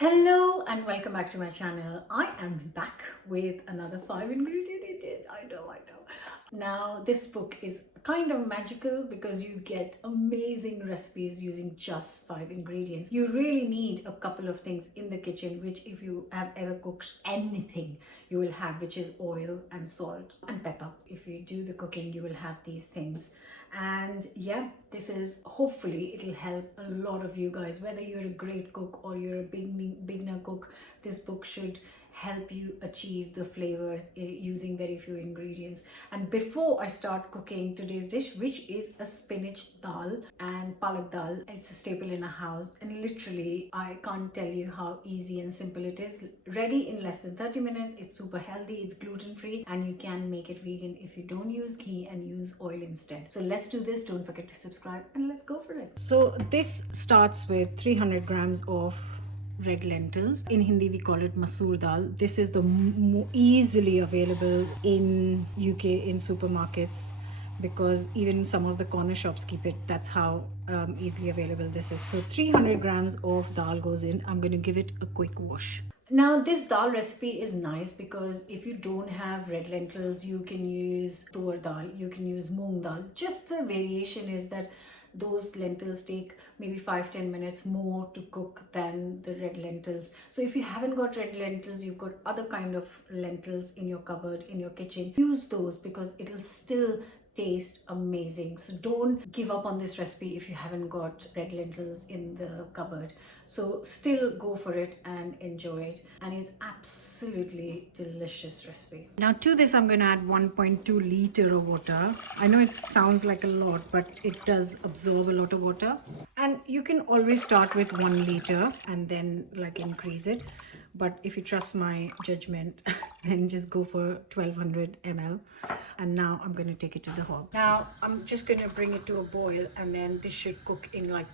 Hello and welcome back to my channel. I am back with another 5 ingredient Indian. I know. Now this book is kind of magical because you get amazing recipes using just 5 ingredients. You really need a couple of things in the kitchen, which if you have ever cooked anything, you will have, which is oil and salt and pepper. If you do the cooking, you will have these things. And yeah, this is, hopefully it'll help a lot of you guys, whether you're a great cook or you're a beginner cook. This book should help you achieve the flavors using very few ingredients. And before I start cooking today's dish, which is a spinach dal and palak dal, it's a staple in a house, and literally I can't tell you how easy and simple it is. Ready in less than 30 minutes. It's super healthy, it's gluten free, and you can make it vegan if you don't use ghee and use oil instead. So let's do this. Don't forget to subscribe and let's go for it. So this starts with 300 grams of red lentils. In Hindi we call it masoor dal. This is the easily available in UK in supermarkets, because even some of the corner shops keep it. That's how easily available this is. So 300 grams of dal goes in. I'm going to give it a quick wash. Now this dal recipe is nice because if you don't have red lentils, you can use tur dal, you can use moong dal. Just the variation is that those lentils take maybe 5-10 minutes more to cook than the red lentils. So if you haven't got red lentils, you've got other kind of lentils in your cupboard, in your kitchen, use those because it'll still taste amazing. So don't give up on this recipe if you haven't got red lentils in the cupboard. So still go for it and enjoy it, and it's absolutely delicious recipe. Now to this I'm going to add 1.2 liter of water. I know it sounds like a lot, but it does absorb a lot of water, and you can always start with 1 liter and then like increase it. But if you trust my judgment, then just go for 1200 ml. And now I'm going to take it to the hob. Now I'm just going to bring it to a boil, and then this should cook in like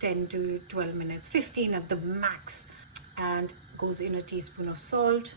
10 to 12 minutes, 15 at the max. And goes in a teaspoon of salt,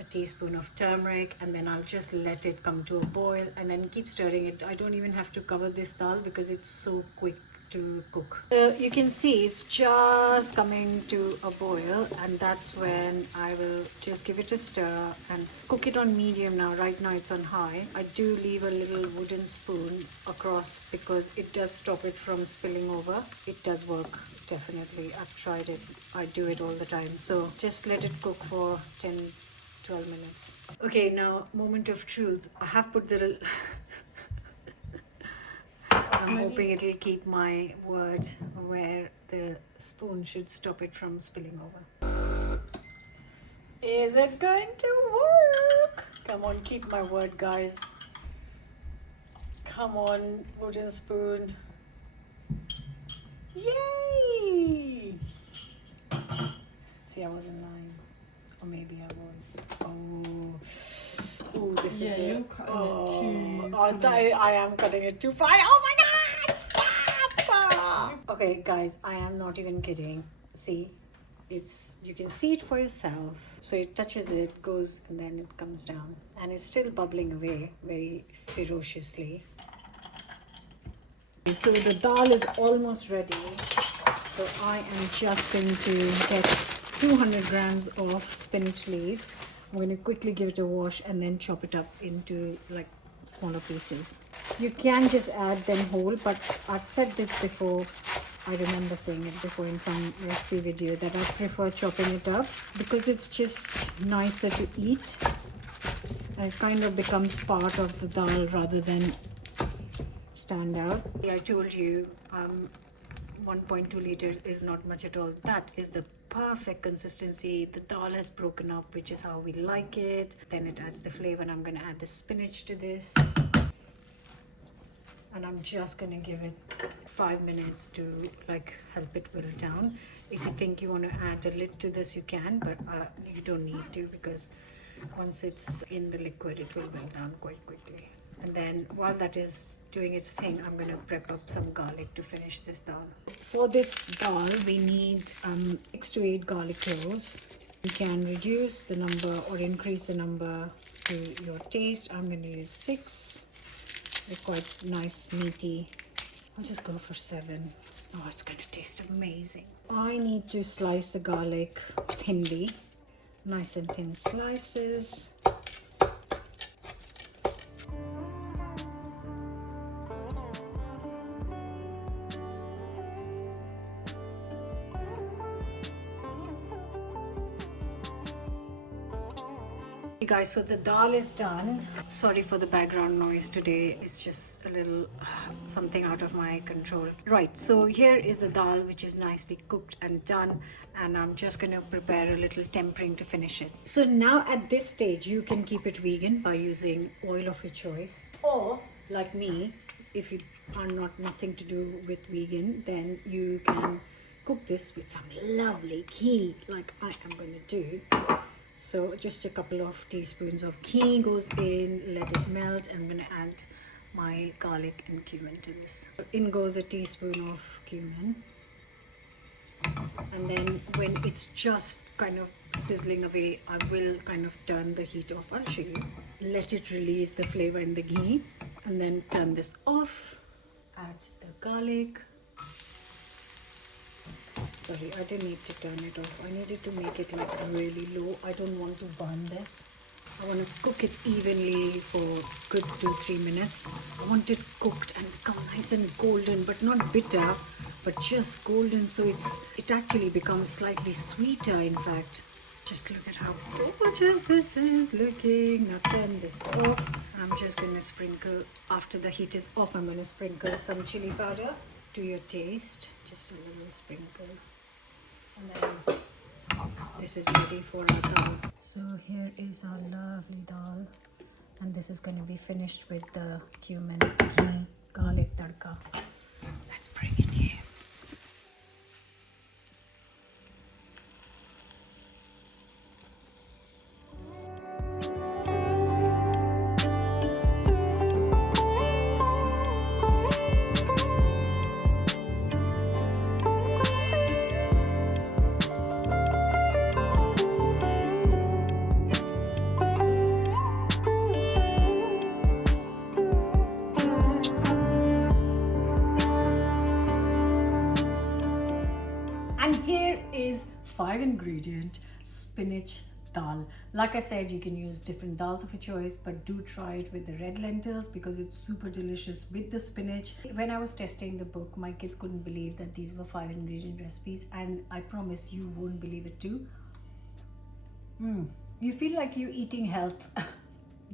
a teaspoon of turmeric, and then I'll just let it come to a boil and then keep stirring it. I don't even have to cover this dal because it's so quick to cook. You can see it's just coming to a boil, and that's when I will just give it a stir and cook it on medium. Now right now it's on high. I do leave a little wooden spoon across because it does stop it from spilling over. It does work, definitely. I've tried it. I do it all the time. So just let it cook for 10-12 minutes. Okay, now moment of truth. I have put the I'm hoping it'll keep my word where the spoon should stop it from spilling over. Is it going to work? Come on, keep my word, guys. Come on, wooden spoon. Yay! See, I wasn't lying. Or maybe I was. Oh, this is it. You're cutting it too. I am cutting it too far. Oh my god! Stop! Okay, guys, I am not even kidding. See, you can see it for yourself. So it touches it, goes, and then it comes down, and it's still bubbling away very ferociously. So the dal is almost ready. So I am just going to get 200 grams of spinach leaves. I'm going to quickly give it a wash and then chop it up into like smaller pieces. You can just add them whole, but I've said this before. I remember saying it before in some recipe video that I prefer chopping it up because it's just nicer to eat. And it kind of becomes part of the dal rather than stand out. I told you 1.2 liters is not much at all. That is the perfect consistency. The dal has broken up, which is how we like it. Then it adds the flavor, and I'm going to add the spinach to this. And I'm just going to give it 5 minutes to like help it wilt down. If you think you want to add a lid to this, you can, but you don't need to, because once it's in the liquid, it will wilt down quite quickly. And then while that is doing its thing, I'm going to prep up some garlic to finish this dal. For this dal, we need 6 to 8 garlic cloves. You can reduce the number or increase the number to your taste. I'm going to use 6. They're quite nice, meaty. I'll just go for 7. Oh, it's going to taste amazing. I need to slice the garlic thinly, nice and thin slices. Hey guys, so the dal is done. Sorry for the background noise today. It's just a little something out of my control. Right, so here is the dal which is nicely cooked and done, and I'm just going to prepare a little tempering to finish it. So now at this stage you can keep it vegan by using oil of your choice, or like me, if you are nothing to do with vegan, then you can cook this with some lovely ghee like I am going to do. So just a couple of teaspoons of ghee goes in, let it melt. I'm going to add my garlic and cumin to this. In goes a teaspoon of cumin. And then when it's just kind of sizzling away, I will kind of turn the heat off. I'll show you. Let it release the flavor in the ghee. And then turn this off. Add the garlic. Sorry, I didn't need to turn it off. I needed to make it like really low. I don't want to burn this. I want to cook it evenly for good 2-3 minutes. I want it cooked and become nice and golden, but not bitter, but just golden, so it actually becomes slightly sweeter. In fact, just look at how gorgeous this is looking. Now turn this off. I'm just going to sprinkle, after the heat is off, I'm going to sprinkle some chili powder to your taste. Just a little sprinkle. And then this is ready for our dal. So here is our lovely dal, and this is going to be finished with the cumin, ghee, garlic tadka. Let's bring it here. And here is 5-ingredient spinach dal. Like I said, you can use different dals of your choice, but do try it with the red lentils because it's super delicious with the spinach. When I was testing the book, my kids couldn't believe that these were 5-ingredient recipes, and I promise you won't believe it too. You feel like you're eating health.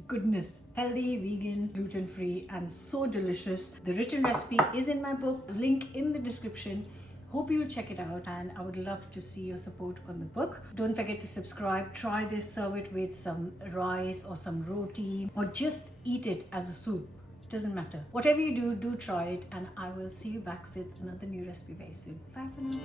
Goodness, healthy, vegan, gluten-free, and so delicious. The written recipe is in my book, link in the description. Hope you'll check it out, and I would love to see your support on the book. Don't forget to subscribe. Try this, serve it with some rice or some roti, or just eat it as a soup. Doesn't matter. Whatever you do, do try it, and I will see you back with another new recipe very soon. Bye for now.